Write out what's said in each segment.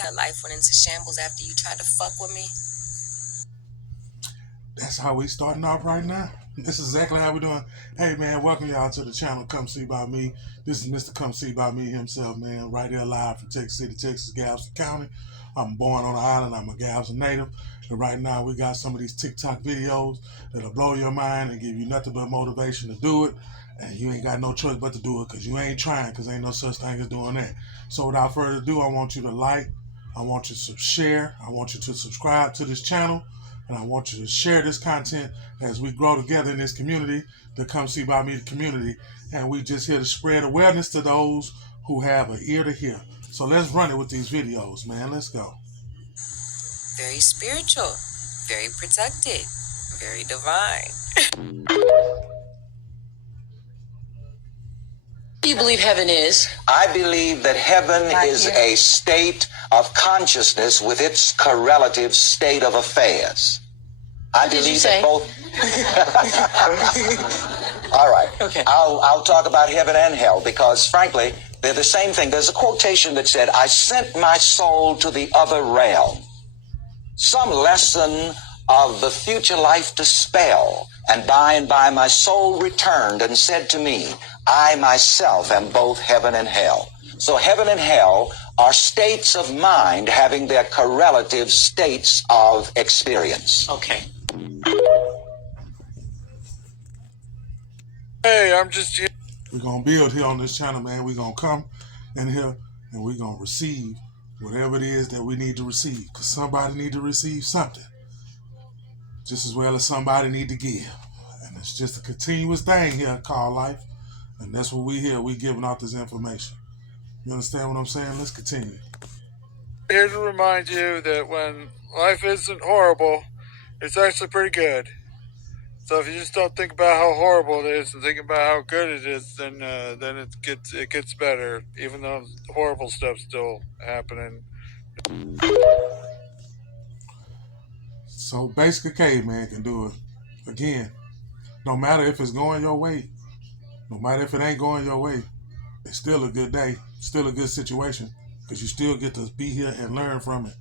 how life went into shambles after you tried to fuck with me? That's how we starting off right now. This is exactly how we doing. Hey man, welcome y'all to the channel Come See By Me. This is Mr. Come See By Me himself, man. Right here live from Texas City, Texas, Galveston County. I'm born on the island. I'm a Galveston native. And right now we got some of these TikTok videos that'll blow your mind and give you nothing but motivation to do it. And you ain't got no choice but to do it because you ain't trying, because ain't no such thing as doing that. So without further ado, I want you to like, I want you to share, I want you to subscribe to this channel. And I want you to share this content as we grow together in this community, the Come See By Me community. And we just here to spread awareness to those who have an ear to hear. So let's run it with these videos, man. Let's go. Very spiritual, very protected, very divine. What do you believe heaven is? I believe that heaven is a state of consciousness with its correlative state of affairs. I believe that both. All right. Okay. I'll talk about heaven and hell because, frankly, they're the same thing. There's a quotation that said, "I sent my soul to the other realm." Some lesson of the future life to spell, and by my soul returned and said to me, I myself am both heaven and hell. So heaven and hell are states of mind having their correlative states of experience. Okay. Hey, I'm just here. We're going to build here on this channel, man. We're going to come in here and we're going to receive whatever it is that we need to receive, because somebody need to receive something just as well as somebody need to give. And it's just a continuous thing here called life. And that's what we here. We giving out this information. You understand what I'm saying? Let's continue. Here to remind you that when life isn't horrible, it's actually pretty good. So if you just don't think about how horrible it is and think about how good it is, then it gets better, even though horrible stuff's still happening. So basically, caveman can do it. Again, no matter if it's going your way, no matter if it ain't going your way, it's still a good day, still a good situation, because you still get to be here and learn from it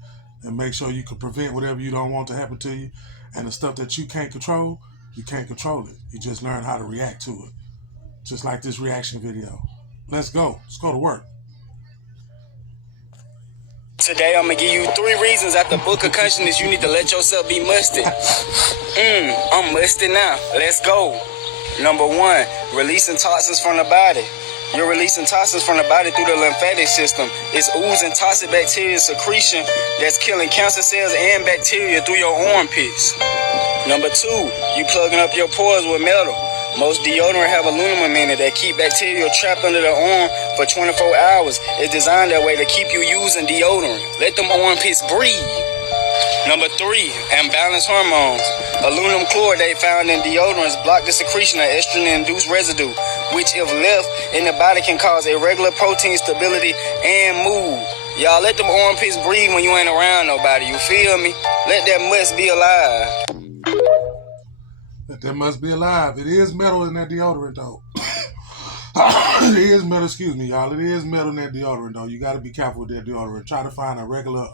and make sure you can prevent whatever you don't want to happen to you. And the stuff that you can't control, you can't control it. You just learn how to react to it. Just like this reaction video. Let's go. Let's go to work. Today I'm gonna give you 3 reasons at the book of consciousness you need to let yourself be musty. I'm musty now. Let's go. Number 1, releasing toxins from the body. You're releasing toxins from the body through the lymphatic system. It's oozing toxic bacteria secretion that's killing cancer cells and bacteria through your armpits. Number 2, you plugging up your pores with metal. Most deodorant have aluminum in it that keep bacteria trapped under the arm for 24 hours. It's designed that way to keep you using deodorant. Let them armpits breathe. Number 3, imbalanced hormones. Aluminum chloride found in deodorants block the secretion of estrogen-induced residue, which if left in the body can cause irregular protein stability and mood. Y'all let them armpits breathe when you ain't around nobody, you feel me? Let that must be alive. That must be alive. It is metal in that deodorant, though. It is metal, excuse me, y'all. It is metal in that deodorant, though. You got to be careful with that deodorant. Try to find a regular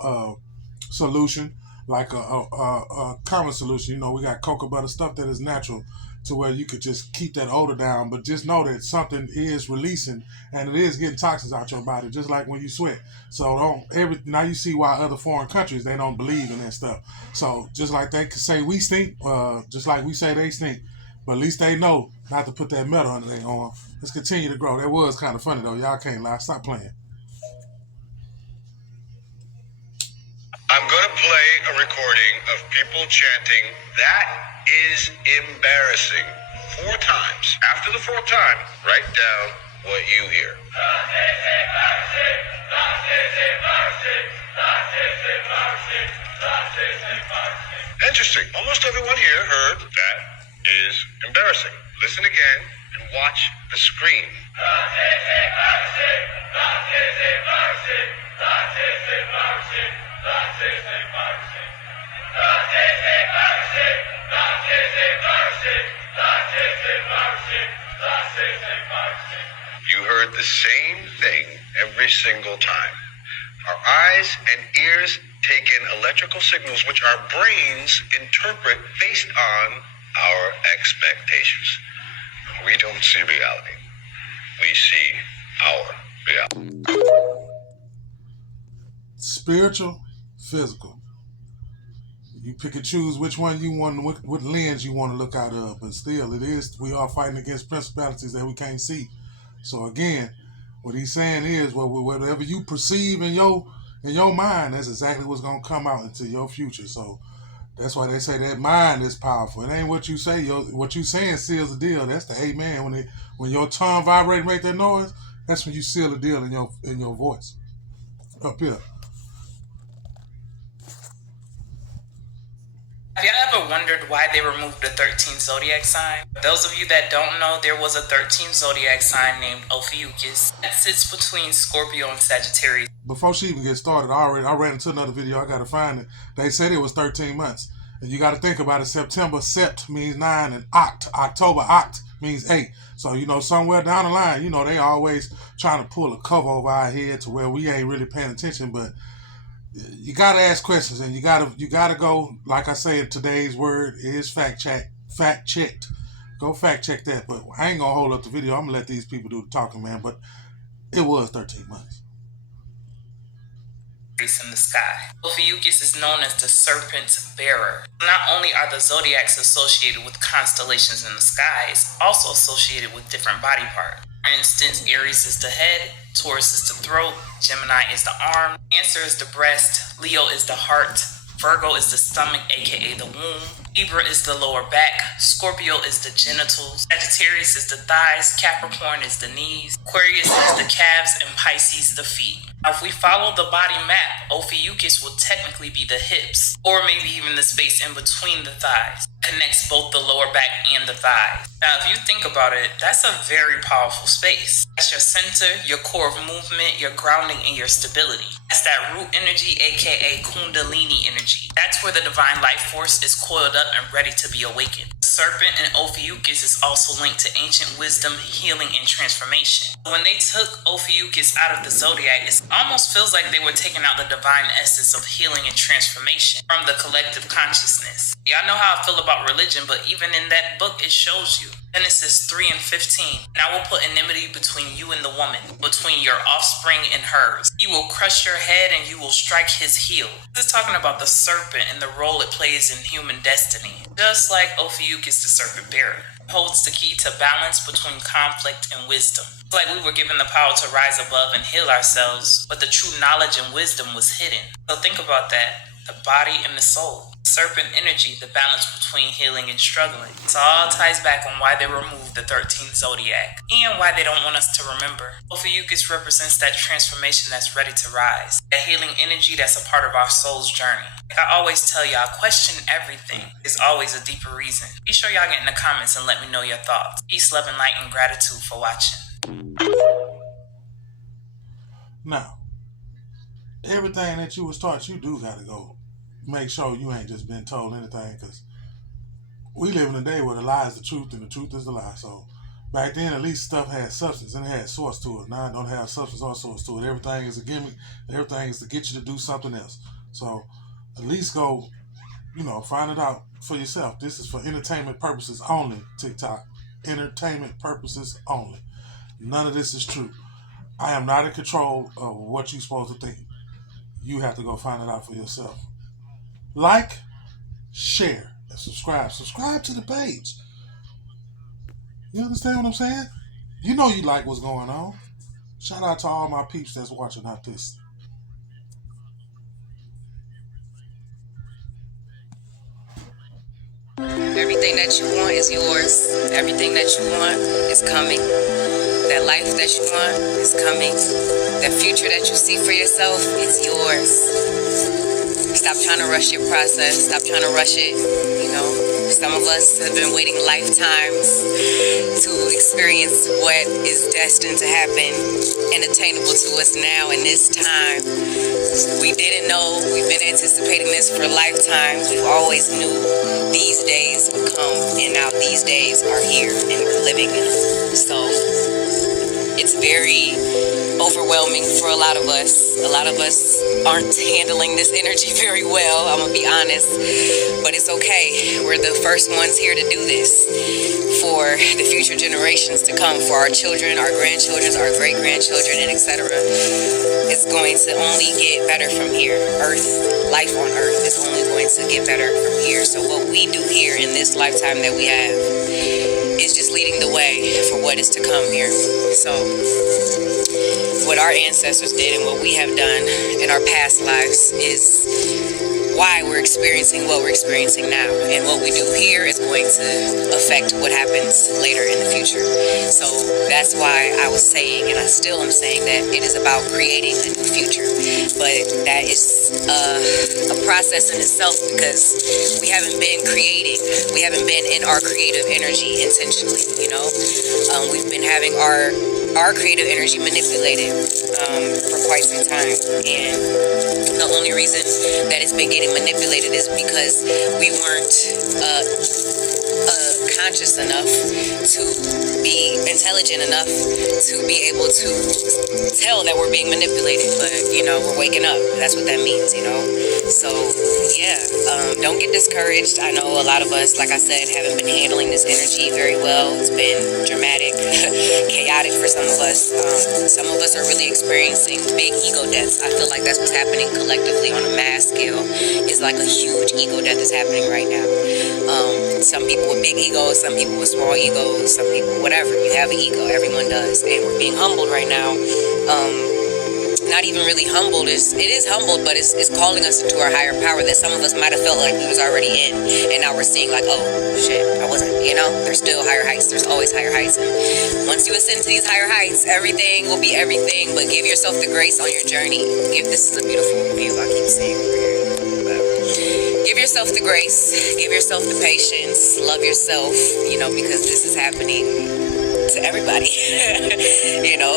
solution, like a common solution. You know, we got cocoa butter, stuff that is natural, to where you could just keep that odor down. But just know that something is releasing, and it is getting toxins out your body, just like when you sweat. So now you see why other foreign countries, they don't believe in that stuff. So just like they could say we stink, just like we say they stink, but at least they know not to put that metal under their arm. Let's continue to grow. That was kind of funny though. Y'all can't lie. Stop playing. I'm going to play a recording of people chanting, "That is embarrassing," 4 times. After the 4th time, write down what you hear. Interesting. Almost everyone here heard "that is embarrassing." Listen again and watch the screen. You heard the same thing every single time. Our eyes and ears take in electrical signals which our brains interpret based on our expectations. We don't see reality. We see our reality. Spiritual, physical. You pick and choose which one you want, what lens you want to look out of. But still, we are fighting against principalities that we can't see. So again, what he's saying is, well, whatever you perceive in your mind, that's exactly what's gonna come out into your future. So that's why they say that mind is powerful. It ain't what you say. What you saying seals the deal. That's the amen. When your tongue vibrate and make that noise, that's when you seal the deal in your voice. Up here. Have y'all ever wondered why they removed the 13th zodiac sign? For those of you that don't know, there was a 13th zodiac sign named Ophiuchus that sits between Scorpio and Sagittarius. Before she even gets started, I ran into another video. I got to find it. They said it was 13 months. And you got to think about it. September, sept means 9, and October, oct means 8. So, somewhere down the line, they always trying to pull a cover over our head to where we ain't really paying attention. But you got to ask questions, and you got to go, like I say, today's word is fact checked. Go fact check that. But I ain't going to hold up the video. I'm going to let these people do the talking, man. But it was 13 months. In the sky. Ophiuchus is known as the serpent's bearer. Not only are the zodiacs associated with constellations in the sky, it's also associated with different body parts. For instance, Aries is the head, Taurus is the throat, Gemini is the arm, Cancer is the breast, Leo is the heart, Virgo is the stomach, aka the womb, Libra is the lower back, Scorpio is the genitals, Sagittarius is the thighs, Capricorn is the knees, Aquarius is the calves, and Pisces the feet. Now, if we follow the body map, Ophiuchus will technically be the hips, or maybe even the space in between the thighs. Connects both the lower back and the thighs. Now, if you think about it, that's a very powerful space. That's your center, your core of movement, your grounding, and your stability. That's that root energy, aka Kundalini energy. That's where the divine life force is coiled up and ready to be awakened. The serpent in Ophiuchus is also linked to ancient wisdom, healing, and transformation. When they took Ophiuchus out of the zodiac, it almost feels like they were taking out the divine essence of healing and transformation from the collective consciousness. Y'all know how I feel about religion, but even in that book, it shows you. Genesis 3 and 15. And I will put enmity between you and the woman, between your offspring and hers. He will crush your head and you will strike his heel. This is talking about the serpent and the role it plays in human destiny. Just like Ophiuchus, the serpent bearer, holds the key to balance between conflict and wisdom. It's like we were given the power to rise above and heal ourselves, but the true knowledge and wisdom was hidden. So think about that. The body and the soul. Serpent energy, the balance between healing and struggling. It all ties back on why they removed the 13th zodiac and why they don't want us to remember. Ophiuchus represents that transformation that's ready to rise. That healing energy that's a part of our soul's journey. Like I always tell y'all, question everything. There's always a deeper reason. Be sure y'all get in the comments and let me know your thoughts. Peace, love, and light, and gratitude for watching. Now, everything that you was taught, you do gotta go make sure you ain't just been told anything, because we live in a day where the lie is the truth and the truth is the lie. So back then, at least stuff had substance and it had source to it. Now it don't have substance or source to it. Everything is a gimmick. Everything is to get you to do something else. So at least go, find it out for yourself. This is for entertainment purposes only, TikTok. Entertainment purposes only. None of this is true. I am not in control of what you're supposed to think. You have to go find it out for yourself. Like, share, and subscribe. Subscribe to the page. You understand what I'm saying? You know you like what's going on. Shout out to all my peeps that's watching out this. Everything that you want is yours. Everything that you want is coming. That life that you want is coming. That future that you see for yourself is yours. Stop trying to rush your process. Stop trying to rush it. Some of us have been waiting lifetimes to experience what is destined to happen and attainable to us now in this time. We didn't know. We've been anticipating this for lifetimes. We always knew these days would come, and now these days are here, and we're living in them. So it's very overwhelming overwhelming for a lot of us. A lot of us aren't handling this energy very well, I'm gonna be honest. But it's okay. We're the first ones here to do this for the future generations to come, for our children, our grandchildren, our great-grandchildren, and etc. It's going to only get better from here. Life on Earth is only going to get better from here. So what we do here in this lifetime that we have is just leading the way for what is to come here. So what our ancestors did and what we have done in our past lives is why we're experiencing what we're experiencing now. And what we do here is going to affect what happens later in the future. So that's why I was saying, and I still am saying, that it is about creating a new future. But that is a process in itself, because we haven't been creating. We haven't been in our creative energy intentionally, you know? We've been having our creative energy manipulated for quite some time. And the only reason that it's been getting manipulated is because we weren't conscious enough to be intelligent enough to be able to tell that we're being manipulated. But, you know, we're waking up. That's what that means, you know? So, yeah, don't get discouraged. I know a lot of us, like I said, haven't been handling this energy very well. It's been dramatic, chaotic for some of us. Some of us are really experiencing big ego deaths. I feel like that's what's happening collectively on a mass scale. It's like a huge ego death is happening right now. Some people with big egos, some people with small egos, some people, whatever. You have an ego, everyone does. And we're being humbled right now. Not even really humbled. It is humbled, but it's calling us into our higher power that some of us might have felt like we was already in. And now we're seeing like, oh, shit, I wasn't, you know? There's still higher heights. There's always higher heights. And once you ascend to these higher heights, everything will be everything. But give yourself the grace on your journey. This is a beautiful view, I keep saying over here. But give yourself the grace. Give yourself the patience. Love yourself, you know, because this is happening to everybody, you know,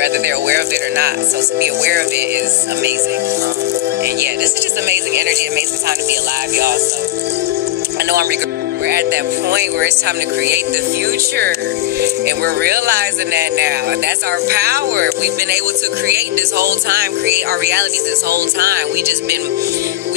whether they're aware of it or not. So to be aware of it is amazing. And yeah, this is just amazing energy, amazing time to be alive, y'all. So I know we're at that point where it's time to create the future, and we're realizing that now. And that's our power. We've been able to create this whole time, create our realities this whole time. We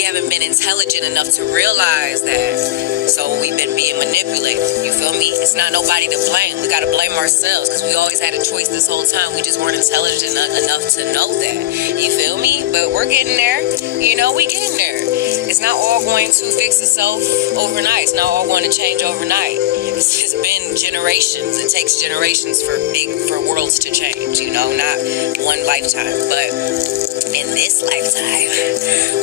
haven't been intelligent enough to realize that. So we've been being manipulated. You feel me? It's not nobody to blame. We gotta blame ourselves, because we always had a choice this whole time. We just weren't intelligent enough to know that. You feel me? But we're getting there. You know, we getting there. It's not all going to fix itself overnight. It's not all going to change overnight. It's been generations. It takes generations for worlds to change, you know, not one lifetime. But in this lifetime,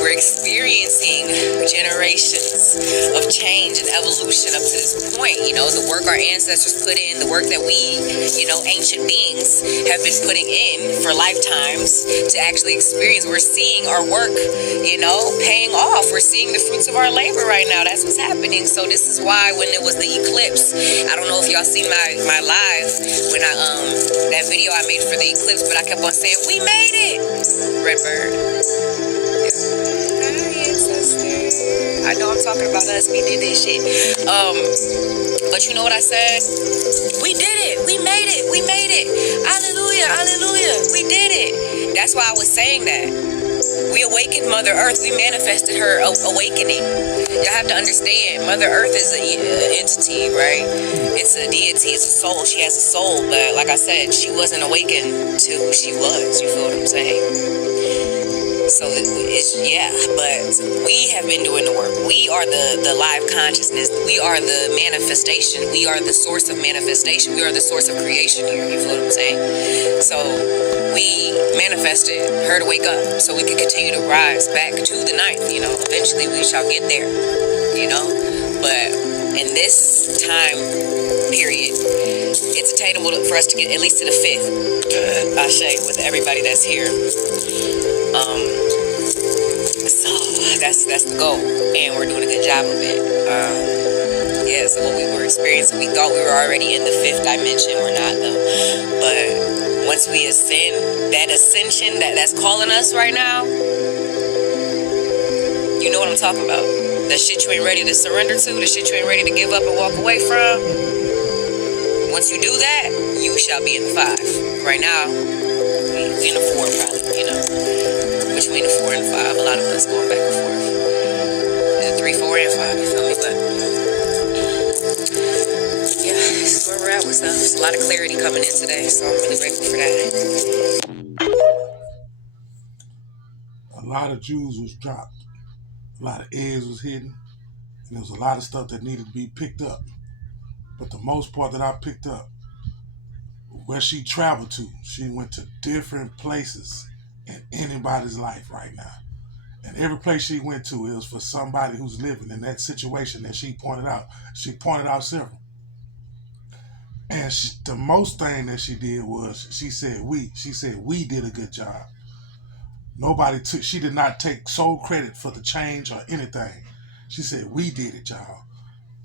we're experiencing generations of change and evolution up to this point. You know, the work our ancestors put in, the work that we, you know, ancient beings have been putting in for lifetimes to actually experience. We're seeing our work, you know, paying off. We're seeing the fruits of our labor right now. That's what's happening. So this is why when it was the eclipse, I don't know if y'all seen my live when that video I made for the eclipse, but I kept on saying, we made it. Redbird. Yeah. Hi, ancestor. I know I'm talking about us. We did this shit. But you know what I said? We did it. We made it. We made it. Hallelujah. Hallelujah. We did it. That's why I was saying that. We awakened Mother Earth. We manifested her awakening. Y'all have to understand, Mother Earth is an entity, right? It's a deity. It's a soul. She has a soul. But like I said, she wasn't awakened to who she was. You feel what I'm saying? So but we have been doing the work. We are the live consciousness. We are the manifestation. We are the source of manifestation. We are the source of creation here. You feel what I'm saying? So we manifested her to wake up so we can continue to rise back to the ninth. You know, eventually we shall get there, you know. But in this time period, it's attainable for us to get at least to the fifth. Ashe, with everybody that's here. So that's the goal, and we're doing a good job of it. So what we were experiencing, we thought we were already in the fifth dimension. We're not, though. But once we ascend, that ascension that's calling us right now, you know what I'm talking about. The shit you ain't ready to surrender to, the shit you ain't ready to give up and walk away from. Once you do that, you shall be in the five. Right now, 3 and a 4 probably, you know. Between the 4 and 5, a lot of us going back and forth. 3, 4, and 5, you feel me? But yeah, this is where we're at with stuff. There's a lot of clarity coming in today, so I'm really grateful for that. A lot of Jews was dropped. A lot of eggs was hidden. And there was a lot of stuff that needed to be picked up. But the most part that I picked up, where she traveled to, she went to different places in anybody's life right now. And every place she went to, it was for somebody who's living in that situation that she pointed out. She pointed out several. And the most thing that she did was, she said we did a good job. She did not take sole credit for the change or anything. She said, we did it, y'all.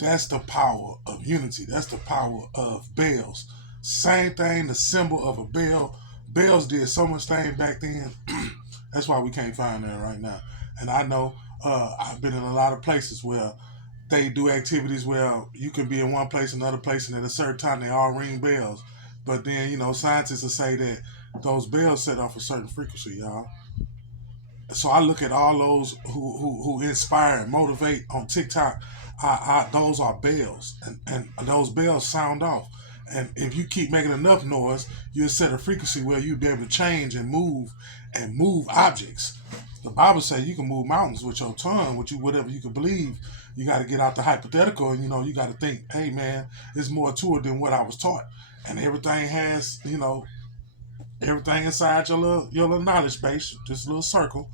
That's the power of unity. That's the power of bells. Same thing, the symbol of a bell. Bells did so much thing back then. That's why we can't find that right now. And I know I've been in a lot of places where they do activities where you can be in one place, another place, and at a certain time they all ring bells. But then, scientists will say that those bells set off a certain frequency, y'all. So I look at all those who inspire and motivate on TikTok. Those are bells, and those bells sound off. And if you keep making enough noise, you'll set a frequency where you'll be able to change and move objects. The Bible says you can move mountains with your tongue, whatever you can believe. You got to get out the hypothetical, and you got to think, hey man, there's more to it than what I was taught. And everything has, everything inside your little knowledge base, this little circle,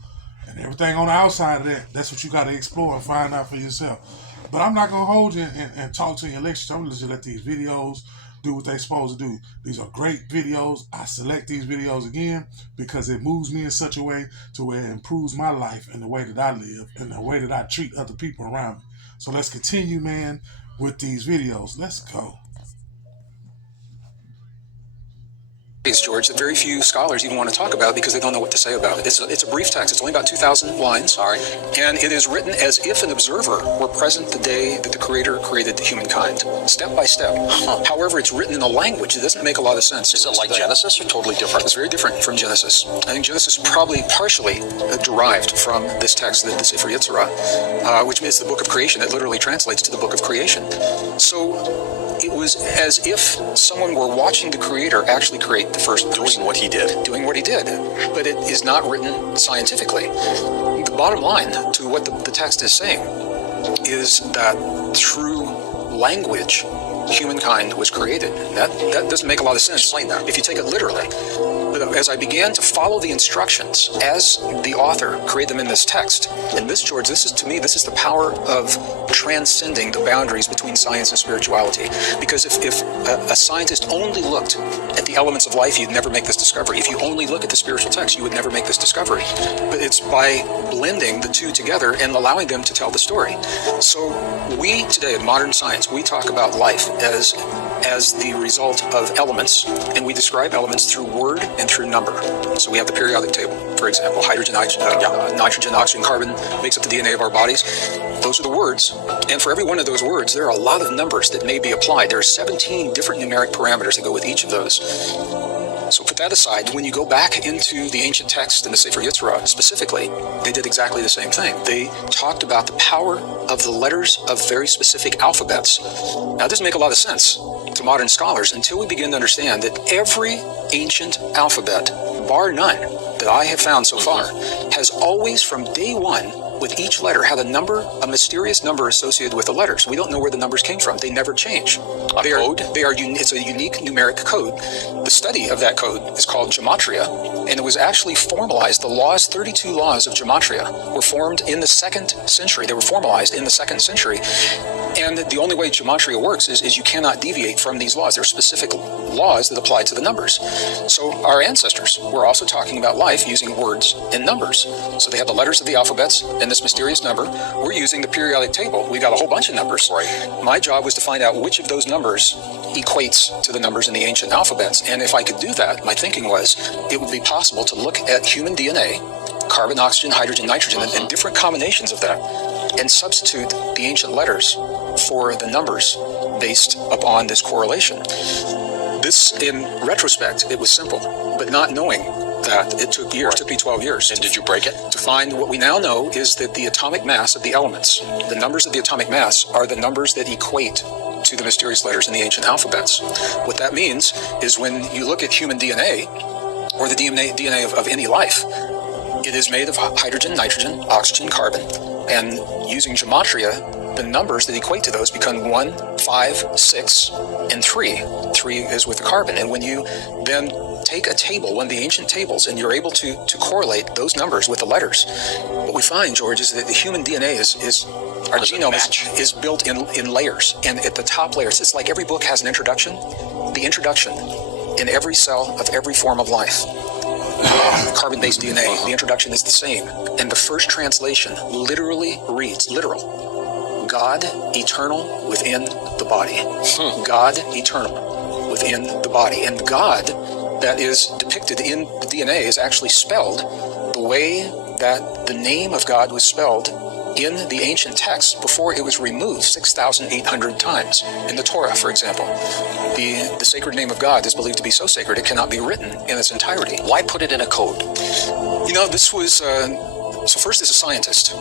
and everything on the outside of that's what you got to explore and find out for yourself. But I'm not going to hold you and talk to you in lectures. I'm going to just let these videos do what they're supposed to do. These are great videos. I select these videos again because it moves me in such a way to where it improves my life and the way that I live and the way that I treat other people around me. So let's continue, man, with these videos. Let's go. George, that very few scholars even want to talk about because they don't know what to say about it. It's a brief text. It's only about 2,000 lines. And it is written as if an observer were present the day that the Creator created humankind, step by step. However, it's written in a language that doesn't make a lot of sense. Is it like Genesis or totally different? It's very different from Genesis. I think Genesis probably partially derived from this text, the Sefer Yetzirah, which is the book of creation. It literally translates to the book of creation. So it was as if someone were watching the Creator actually create the first person. Doing what he did. But it is not written scientifically. The bottom line to what the text is saying is that through language, humankind was created. That doesn't make a lot of sense. Explain that. If you take it literally. But as I began to follow the instructions as the author created them in this text, and this, George, this is the power of transcending the boundaries between science and spirituality. Because if a scientist only looked at the elements of life, you'd never make this discovery. If you only look at the spiritual text, you would never make this discovery. But it's by blending the two together and allowing them to tell the story. So we today in modern science, we talk about life as the result of elements, and we describe elements through word and through number. So we have the periodic table, for example, hydrogen, nitrogen, oxygen, carbon makes up the DNA of our bodies. Those are the words, and for every one of those words, there are a lot of numbers that may be applied. There are 17 different numeric parameters that go with each of those. So put that aside. When you go back into the ancient text in the Sefer Yetzirah specifically, they did exactly the same thing. They talked about the power of the letters of very specific alphabets. Now, it doesn't make a lot of sense to modern scholars until we begin to understand that every ancient alphabet, bar none, that I have found so far, has always from day one, with each letter, had a mysterious number associated with the letters. We don't know where the numbers came from. They never change. It's a unique numeric code. The study of that code is called gematria, and it was actually formalized. The 32 laws of gematria were formed in the 2nd century. They were formalized in the 2nd century. And the only way gematria works is you cannot deviate from these laws. There are specific laws that apply to the numbers. So our ancestors were also talking about life using words and numbers. So they had the letters of the alphabets and this mysterious number. We're using the periodic table. We got a whole bunch of numbers. My job was to find out which of those numbers equates to the numbers in the ancient alphabets. And if I could do that, my thinking was it would be possible to look at human DNA, carbon, oxygen, hydrogen, nitrogen, and different combinations of that, and substitute the ancient letters for the numbers based upon this correlation. This, in retrospect, it was simple, but not knowing that. It took years. It took me 12 years. And did you break it? To find what we now know is that the atomic mass of the elements, the numbers of the atomic mass, are the numbers that equate to the mysterious letters in the ancient alphabets. What that means is when you look at human DNA, or the DNA of any life, it is made of hydrogen, nitrogen, oxygen, carbon, and using gematria, the numbers that equate to those become 1, 5, 6, and 3. 3 is with the carbon. And when you then take a table, one of the ancient tables, and you're able to correlate those numbers with the letters, what we find, George, is that the human DNA our genome is built in layers. And at the top layers, it's like every book has an introduction. The introduction in every cell of every form of life, carbon-based DNA, the introduction is the same. And the first translation literally reads, God eternal within the body. God eternal within the body. And God that is depicted in the DNA is actually spelled the way that the name of God was spelled in the ancient texts before it was removed 6,800 times. In the Torah, for example, the sacred name of God is believed to be so sacred it cannot be written in its entirety. Why put it in a code? This was, so first as a scientist,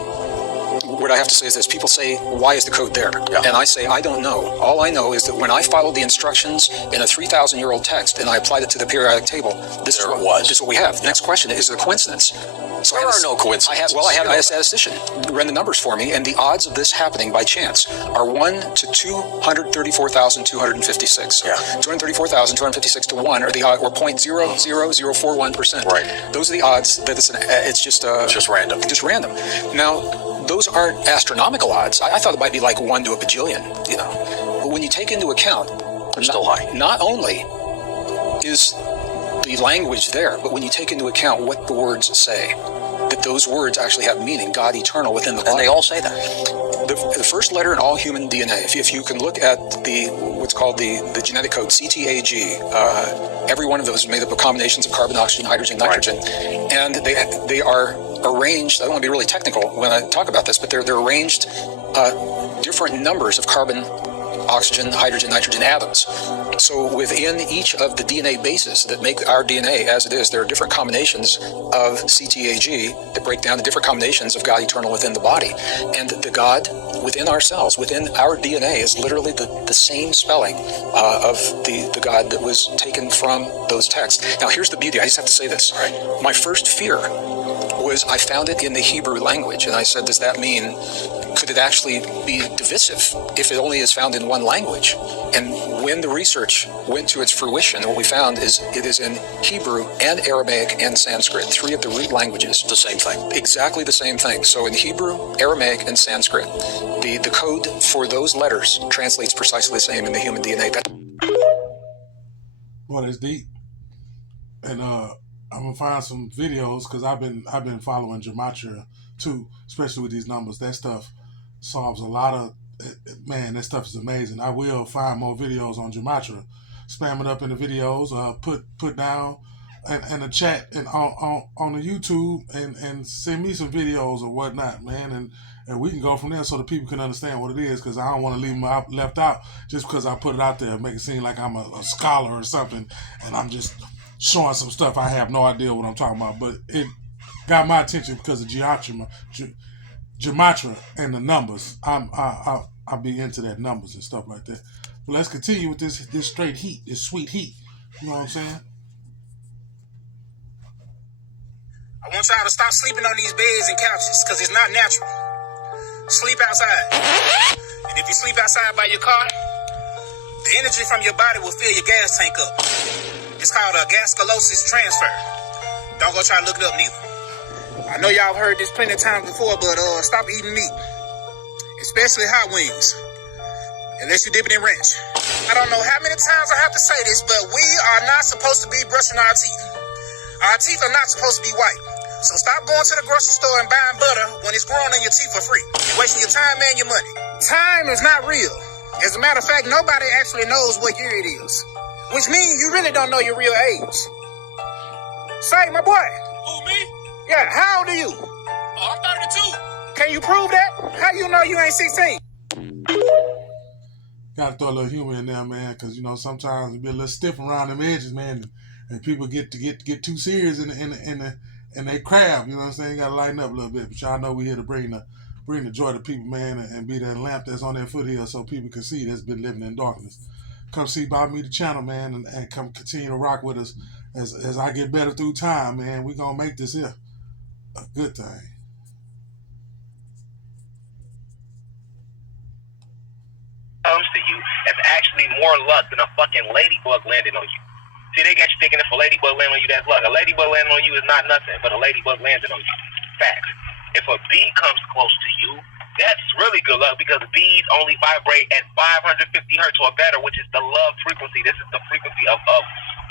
what I have to say is this. People say, why is the code there? Yeah. And I say, I don't know. All I know is that when I followed the instructions in a 3,000-year-old text and I applied it to the periodic table, this is what we have. Next question, is it a coincidence? So there are no coincidences. I had a statistician run the numbers for me, and the odds of this happening by chance are 1 to 234,256. Yeah. 234,256 to 1 are the odds, or 0.00041%. Right. Those are the odds that it's just random. Just random. Now, those aren't astronomical odds. I thought it might be like 1 to a bajillion, But when you take into account, they're still high. Not only is the language there, but when you take into account what the words say, that those words actually have meaning, God eternal within the body. And they all say that. The first letter in all human DNA, if you can look at what's called the genetic code, CTAG, every one of those is made up of combinations of carbon, oxygen, hydrogen, nitrogen, and they are arranged. I don't want to be really technical when I talk about this, but they're arranged different numbers of carbon, oxygen, hydrogen, nitrogen atoms. So within each of the DNA bases that make our DNA as it is, there are different combinations of CTAG that break down to different combinations of God eternal within the body. And the God within ourselves, within our DNA, is literally the same spelling of the God that was taken from those texts. Now here's the beauty. I just have to say this. My first fear was I found it in the Hebrew language, and I said, does that mean, could it actually be divisive if it only is found in one language? And when the research went to its fruition, what we found is it is in Hebrew and Aramaic and Sanskrit, 3 of the root languages. The same thing. Exactly the same thing. So in Hebrew, Aramaic, and Sanskrit, the code for those letters translates precisely the same in the human DNA. Boy, that's deep. And I'm gonna find some videos because I've been following gematria too, especially with these numbers. That stuff solves a lot of, man, that stuff is amazing. I will find more videos on gematria. Spam it up in the videos, put down in the chat and on the YouTube and send me some videos or whatnot, man, and we can go from there so the people can understand what it is, because I don't want to leave them left out just because I put it out there, make it seem like I'm a scholar or something, and I'm just showing some stuff I have no idea what I'm talking about. But it got my attention because of gematria and the numbers. I'll be into that numbers and stuff like that. But let's continue with this straight heat, this sweet heat. You know what I'm saying? I want y'all to stop sleeping on these beds and couches because it's not natural. Sleep outside. And if you sleep outside by your car, the energy from your body will fill your gas tank up. It's called a gaseolysis transfer. Don't go try to look it up neither. I know y'all heard this plenty of times before, but stop eating meat, especially hot wings, unless you dip it in ranch. I don't know how many times I have to say this, but we are not supposed to be brushing our teeth. Our teeth are not supposed to be white. So stop going to the grocery store and buying butter when it's growing in your teeth for free. You're wasting your time and your money. Time is not real. As a matter of fact, nobody actually knows what year it is, which means you really don't know your real age. Say, my boy. Who, me? Yeah, how old are you? Oh, I'm 32. Can you prove that? How you know you ain't 16? Gotta throw a little humor in there, man, because, sometimes it be a little stiff around them edges, man. and people get too serious in they crab. You know what I'm saying? Got to lighten up a little bit. But y'all know we here to bring the joy to people, man, and be that lamp that's on that foothill so people can see that's been living in darkness. Come see Bob Me the channel, man, and come continue to rock with us as I get better through time, man. We gonna make this here a good thing. Comes to you, that's actually more luck than a fucking ladybug landing on you. See, they got you thinking if a ladybug landing on you, that's luck. A ladybug landing on you is not nothing, but a ladybug landing on you. Facts. If a bee comes close to you, that's really good luck because bees only vibrate at 550 hertz or better, which is the love frequency. This is the frequency of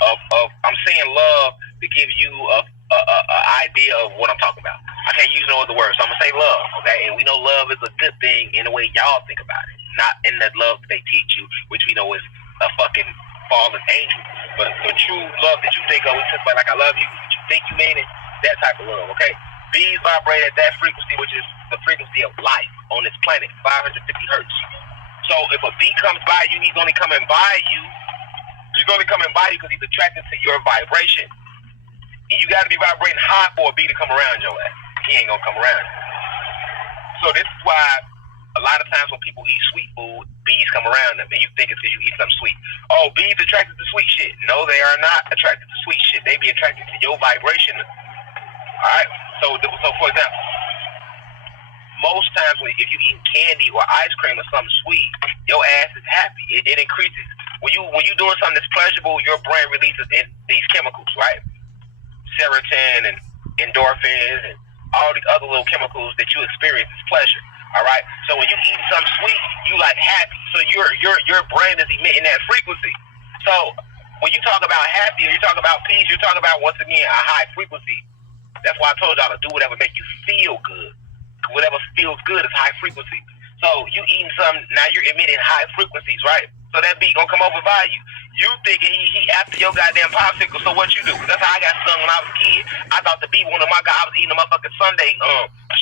I'm saying love to give you a idea of what I'm talking about. I can't use no other words, so I'm gonna say love, okay? And we know love is a good thing in the way y'all think about it, not in that love that they teach you, which we know is a fucking fallen angel. But the true love that you think of, it's just like I love you, but you think you mean it, that type of love, okay? Bees vibrate at that frequency, which is the frequency of life on this planet, 550 hertz. So if a bee comes by you, he's only coming by you. He's only coming by you because he's attracted to your vibration. And you got to be vibrating high for a bee to come around your ass. He ain't going to come around. So this is why a lot of times when people eat sweet food, bees come around them, and you think it's because you eat something sweet. Oh, bees attracted to sweet shit. No, they are not attracted to sweet shit. They be attracted to your vibration. All right? So for example, most times if you eat candy or ice cream or something sweet, your ass is happy. It increases. When you doing something that's pleasurable, your brain releases these chemicals, right? Serotonin and endorphins and all these other little chemicals that you experience is pleasure. All right. So when you eat something sweet, you like happy. So your brain is emitting that frequency. So when you talk about happy or you talk about peace, you're talking about once again a high frequency. That's why I told y'all to do whatever makes you feel good. Whatever feels good is high frequency. So you eating something, now you're emitting high frequencies, right? So that bee gonna come over by you. You thinking he after your goddamn popsicle, so what you do? That's how I got stung when I was a kid. I thought the bee wanted my guy. I was eating a motherfucking sundae,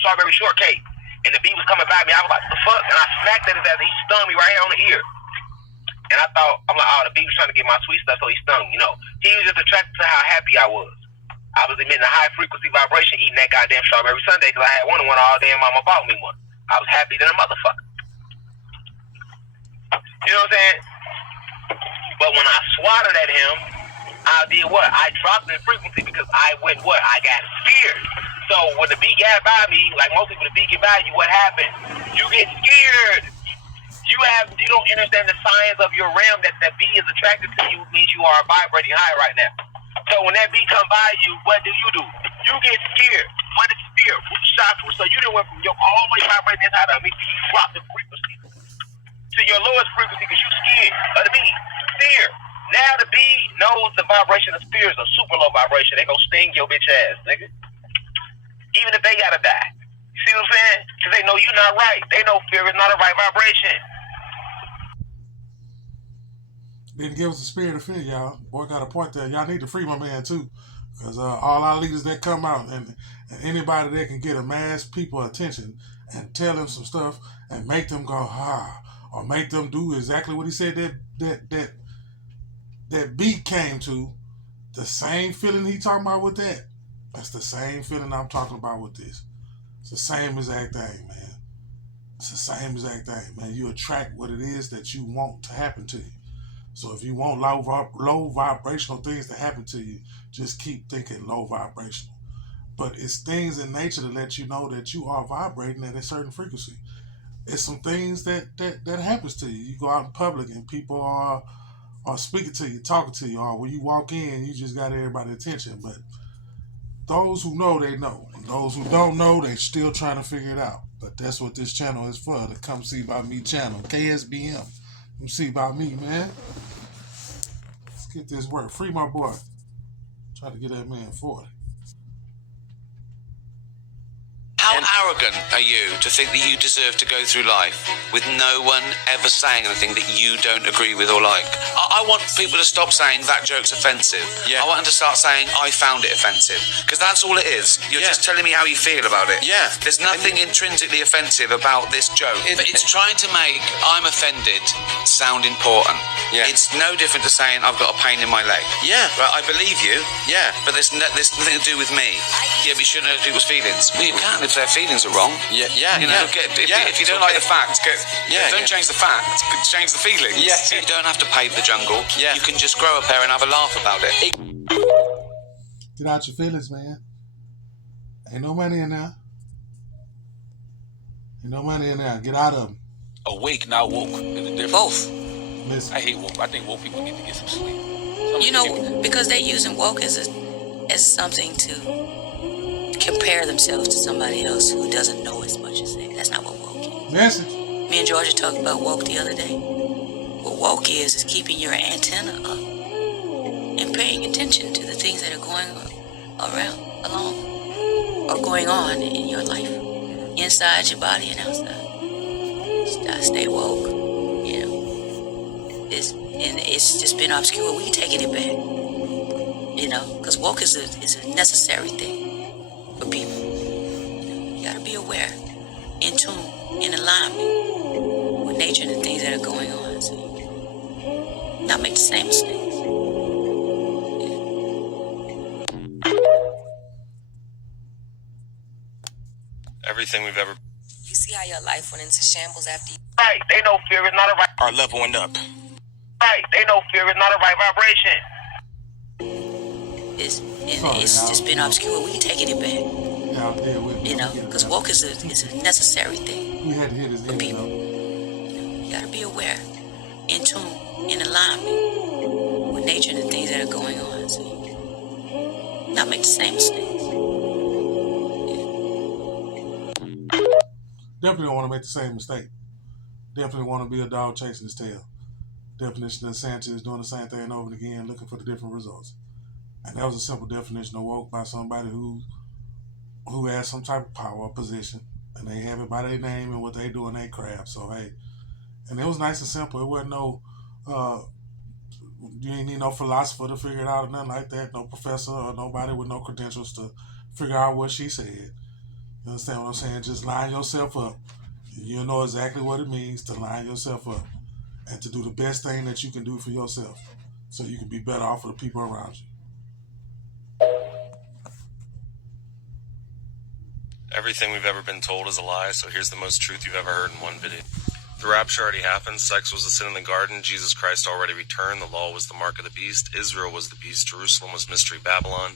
strawberry shortcake. And the bee was coming by me. I was like, what the fuck? And I smacked at his ass and he stung me right here on the ear. And I thought, I'm like, oh, the bee was trying to get my sweet stuff, so he stung me. You know, he was just attracted to how happy I was. I was emitting a high frequency vibration eating that goddamn strawberry sundae because I had one all day and mama bought me one. I was happy than a motherfucker. You know what I'm saying? But when I swatted at him, I did what? I dropped in frequency because I went what? I got scared. So when the bee got by me, like most people, the bee get by you, what happened? You get scared. You don't understand the science of your realm that bee is attracted to you means you are vibrating high right now. So when that bee come by you, what do? You get scared. What is fear? Chakra. So you done went from your always vibrating this high to me, drop the frequency to your lowest frequency because you scared of the bee. Fear. Now the bee knows the vibration of fear is a super low vibration. They gonna sting your bitch ass, nigga. Even if they gotta die. You see what I'm saying? Because they know you're not right. They know fear is not a right vibration. Didn't give us a spirit of fear, y'all. Boy got a point there. Y'all need to free my man too. Because all our leaders that come out and anybody that can get a mass people attention and tell them some stuff and make them go, or make them do exactly what he said that beat came to, the same feeling he talking about with that. That's the same feeling I'm talking about with this. It's the same exact thing, man. It's the same exact thing, man. You attract what it is that you want to happen to you. So if you want low vibrational things to happen to you, just keep thinking low vibrational. But it's things in nature to let you know that you are vibrating at a certain frequency. It's some things that happens to you. You go out in public and people are speaking to you, talking to you, or when you walk in, you just got everybody's attention. But those who know, they know. And those who don't know, they still trying to figure it out. But that's what this channel is for, the Come See About Me channel, KSBM. Come see about me, man. Let's get this work. Free my boy. Try to get that man 40. How arrogant arrogant are you to think that you deserve to go through life with no one ever saying anything that you don't agree with or like? I want people to stop saying that joke's offensive. I want them to start saying I found it offensive, because that's all it is. You're just telling me how you feel about it. There's nothing intrinsically offensive about this joke. But it's trying to make I'm offended sound important. It's no different to saying I've got a pain in my leg. Right, I believe you. But there's nothing to do with me. But you shouldn't hurt people's feelings. Well, you can if their feelings are wrong. You know, if you don't like the facts, don't change the facts, change the feelings. You don't have to pave the jungle. You can just grow a pair and have a laugh about it. Get out your feelings, man. Ain't no money in there. Ain't no money in there. Get out of them. Awake, not woke. Both. Listen. I hate woke. I think woke people need to get some sleep. You know, because they're using woke as something to compare themselves to somebody else who doesn't know as much as they. That's not what woke is. Message. Me and Georgia talked about woke the other day. What woke is keeping your antenna up and paying attention to the things that are going along or going on in your life, inside your body and outside. Stay woke, you know. It's just been obscure. We taking it back, you know, because woke is a necessary thing for people. You gotta be aware, in tune, in alignment with nature and the things that are going on, so you can not make the same mistakes. Everything we've ever. You see how your life went into shambles after you. Right, they know fear is not a right. Are leveling up. Right, they know fear is not a right vibration. It's just been obscure. We taking it back, you know, because woke is a necessary thing We had to hit his for head, people. You gotta be aware, in tune, in alignment with nature and the things that are going on, so you can not make the same mistakes. Definitely don't want to make the same mistake. Definitely want to be a dog chasing his tail. Definition of insanity is doing the same thing over and again, looking for the different results. And that was a simple definition of woke by somebody who has some type of power or position, and they have it by their name and what they do in their craft. So hey, and it was nice and simple. It wasn't no, you ain't need no philosopher to figure it out or nothing like that. No professor or nobody with no credentials to figure out what she said. You understand what I'm saying? Just line yourself up. You know exactly what it means to line yourself up and to do the best thing that you can do for yourself so you can be better off for the people around you. Everything we've ever been told is a lie, so here's the most truth you've ever heard in one video. The rapture already happened. Sex was the sin in the garden. Jesus Christ already returned. The law was the mark of the beast. Israel was the beast. Jerusalem was mystery Babylon.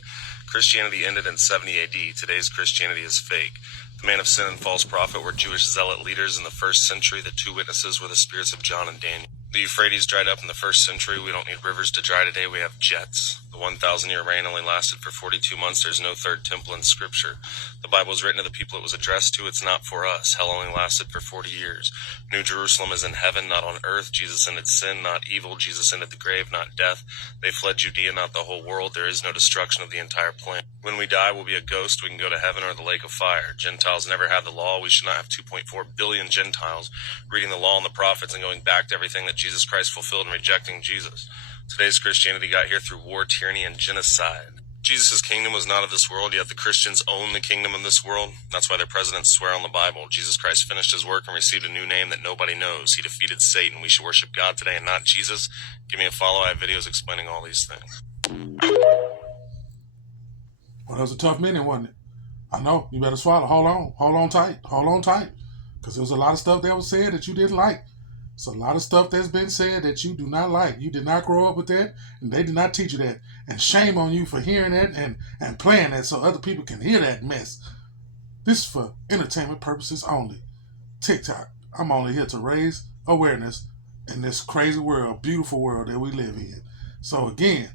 Christianity ended in 70 AD. Today's Christianity is fake. The man of sin and false prophet were Jewish zealot leaders in the first century. The two witnesses were the spirits of John and Daniel. The Euphrates dried up in the first century. We don't need rivers to dry today. We have jets. The 1,000-year reign only lasted for 42 months. There's no third temple in Scripture. The Bible was written to the people it was addressed to. It's not for us. Hell only lasted for 40 years. New Jerusalem is in heaven, not on earth. Jesus ended sin, not evil. Jesus ended the grave, not death. They fled Judea, not the whole world. There is no destruction of the entire planet. When we die, we'll be a ghost. We can go to heaven or the lake of fire. Gentiles never had the law. We should not have 2.4 billion Gentiles reading the law and the prophets and going back to everything that Jesus Christ fulfilled and rejecting Jesus. Today's Christianity got here through war, tyranny, and genocide. Jesus' kingdom was not of this world, yet the Christians own the kingdom of this world. That's why their presidents swear on the Bible. Jesus Christ finished his work and received a new name that nobody knows. He defeated Satan. We should worship God today and not Jesus. Give me a follow. I have videos explaining all these things. Well, that was a tough minute, wasn't it? I know. You better swallow. Hold on tight. Because there was a lot of stuff that was said that you didn't like. It's a lot of stuff that's been said that you do not like. You did not grow up with that, and they did not teach you that. And shame on you for hearing that and playing that so other people can hear that mess. This is for entertainment purposes only. TikTok. I'm only here to raise awareness in this crazy world, beautiful world that we live in. So again,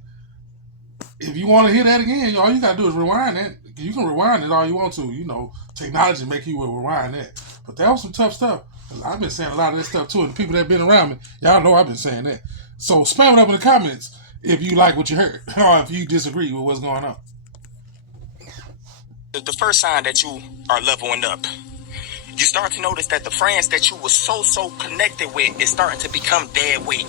if you want to hear that again, all you got to do is rewind it. You can rewind it all you want to. You know, technology make you rewind that. But that was some tough stuff. I've been saying a lot of that stuff too, and the people that have been around me, y'all know I've been saying that. So spam it up in the comments if you like what you heard, or if you disagree with what's going on. The first sign that you are leveling up You start to notice that the friends that you were so connected with is starting to become dead weight.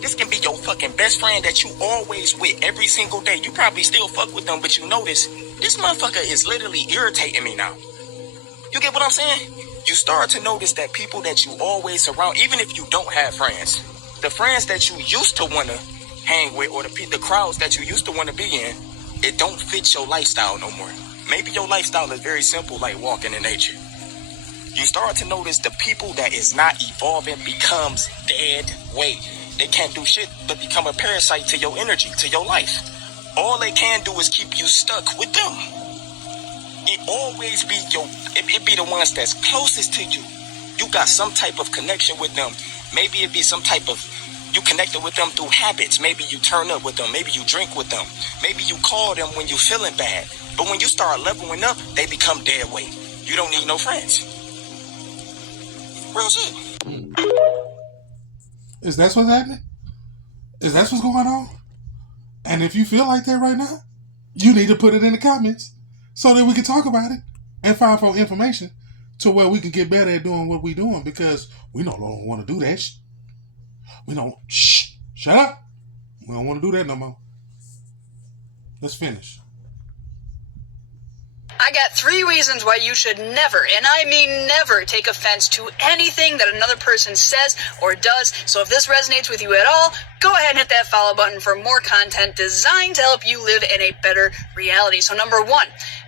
This can be your fucking best friend that you always with every single day. You probably still fuck with them, but you notice this motherfucker is literally irritating me now. You get what I'm saying? You start to notice that people that you always surround, even if you don't have friends, the friends that you used to want to hang with, or the crowds that you used to want to be in, it don't fit your lifestyle no more. Maybe your lifestyle is very simple, like walking in nature. You start to notice the people that is not evolving becomes dead weight. They can't do shit but become a parasite to your energy, to your life. All they can do is keep you stuck with them. It always be it be the ones that's closest to you. You got some type of connection with them. Maybe it be some type of, you connected with them through habits. Maybe you turn up with them. Maybe you drink with them. Maybe you call them when you're feeling bad. But when you start leveling up, they become dead weight. You don't need no friends. Real shit. Is that what's happening? Is that what's going on? And if you feel like that right now, you need to put it in the comments so that we can talk about it and find for information to where we can get better at doing what we're doing, because we no longer want to do that. We don't. Shut up. We don't want to do that no more. Let's finish. I got 3 reasons why you should never, and I mean never, take offense to anything that another person says or does. So if this resonates with you at all, go ahead and hit that follow button for more content designed to help you live in a better reality. So number 1,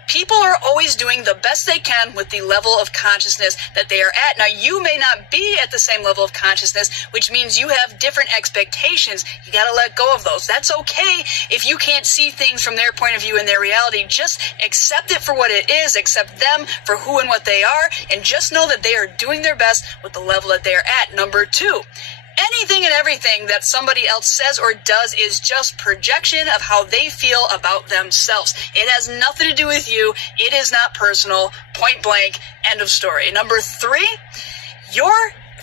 people are always doing the best they can with the level of consciousness that they are at. Now, you may not be at the same level of consciousness, which means you have different expectations. You got to let go of those. That's okay if you can't see things from their point of view and their reality. Just accept it for what it is, accept them for who and what they are, and just know that they are doing their best with the level that they are at. Number 2, anything and everything that somebody else says or does is just projection of how they feel about themselves. It has nothing to do with you. It is not personal. Point blank. End of story. Number 3, your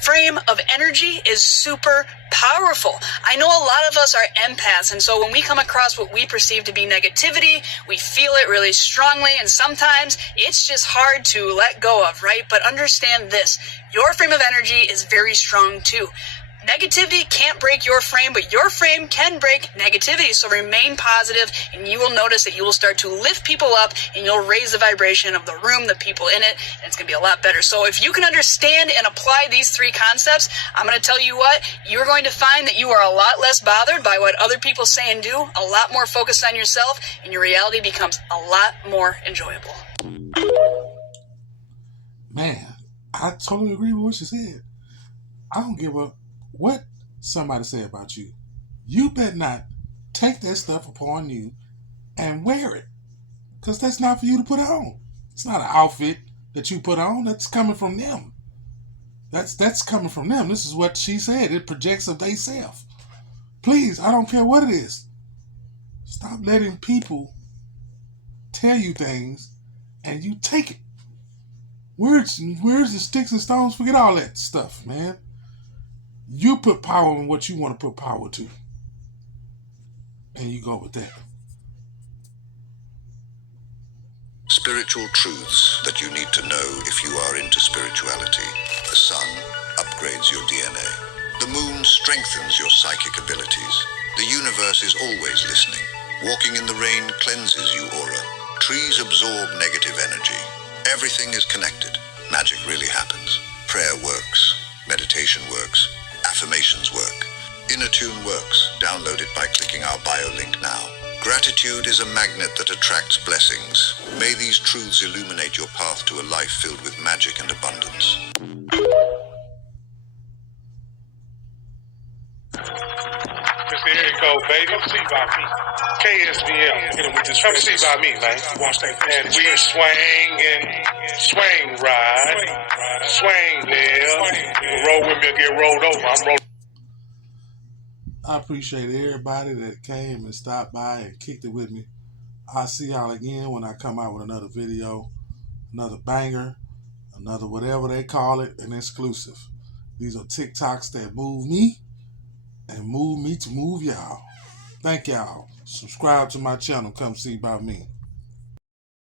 frame of energy is super powerful. I know a lot of us are empaths, and so when we come across what we perceive to be negativity, we feel it really strongly, and sometimes it's just hard to let go of, right? But understand this. Your frame of energy is very strong too. Negativity can't break your frame, but your frame can break negativity. So remain positive, and you will notice that you will start to lift people up, and you'll raise the vibration of the room, the people in it, and it's going to be a lot better. So if you can understand and apply these 3 concepts, I'm going to tell you what, you're going to find that you are a lot less bothered by what other people say and do, a lot more focused on yourself, and your reality becomes a lot more enjoyable. Man, I totally agree with what she said. I don't give a what somebody say about you. You better not take that stuff upon you and wear it, because that's not for you to put on. It's not an outfit that you put on. That's coming from them. That's coming from them. This is what she said. It projects of they self. Please, I don't care what it is. Stop letting people tell you things and you take it. Words and sticks and stones, forget all that stuff, man. You put power in what you want to put power to. And you go with that. Spiritual truths that you need to know if you are into spirituality. The sun upgrades your DNA. The moon strengthens your psychic abilities. The universe is always listening. Walking in the rain cleanses you aura. Trees absorb negative energy. Everything is connected. Magic really happens. Prayer works. Meditation works. Affirmations work. Inner Tune works. Download it by clicking our bio link now. Gratitude is a magnet that attracts blessings. May these truths illuminate your path to a life filled with magic and abundance. Here you go, baby. Come see about me. KSVM. Come see about me, man. And we swing ride. Swing there. Roll with me or get rolled over. I'm rolling. I appreciate everybody that came and stopped by and kicked it with me. I'll see y'all again when I come out with another video, another banger, another whatever they call it, an exclusive. These are TikToks that move me and move me to move y'all. Thank y'all. Subscribe to my channel. Come see about me.